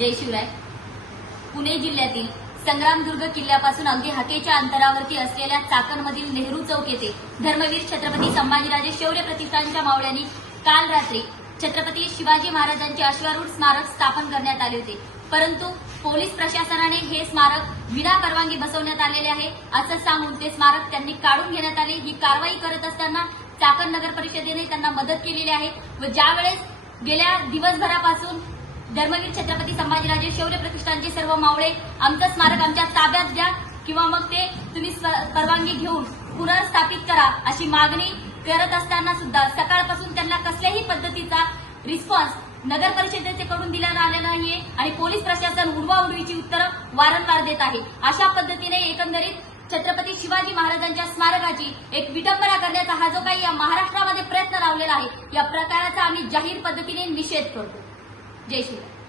जय शिवराय. पुणे जिल्ह्यातील संग्रामदुर्ग किल्ल्यापासून अगदी हाकेच्या अंतरावरती असलेल्या चाकणमधील नेहरू चौक येथे धर्मवीर छत्रपती संभाजीराजे शौर्य प्रतिष्ठानच्या मावळ्यांनी काल रात्री छत्रपती शिवाजी महाराजांचे अश्वारूढ स्मारक स्थापन करण्यात आले होते. परंतु पोलीस प्रशासनाने हे स्मारक विना परवानगी बसवण्यात आलेले आहे असं सांगून ते स्मारक त्यांनी काढून घेण्यात आले. ही कारवाई करत असताना चाकण नगर परिषदेने त्यांना मदत केलेली आहे व ज्यावेळेस गेल्या दिवसभरापासून धर्मवीर छत्रपती संभाजीराजे शौर्य प्रतिष्ठानचे सर्व मावळे आमचं स्मारक आमच्या ताब्यात द्या किंवा मग ते तुम्ही परवानगी घेऊन पुनर्स्थापित करा अशी मागणी करत असताना सुद्धा सकाळपासून त्यांना कसल्याही पद्धतीचा रिस्पॉन्स नगर परिषदेकडून दिला आलेला नाहीये आणि पोलीस प्रशासन उडवाउडवीची उत्तरं वारंवार देत आहे. अशा पद्धतीने एकंदरीत छत्रपती शिवाजी महाराजांच्या स्मारकाची एक विडंबना करण्याचा हा जो काही या महाराष्ट्रामध्ये प्रयत्न लावलेला आहे या प्रकाराचा आम्ही जाहीर पद्धतीने निषेध करतो. जय श्रीराम.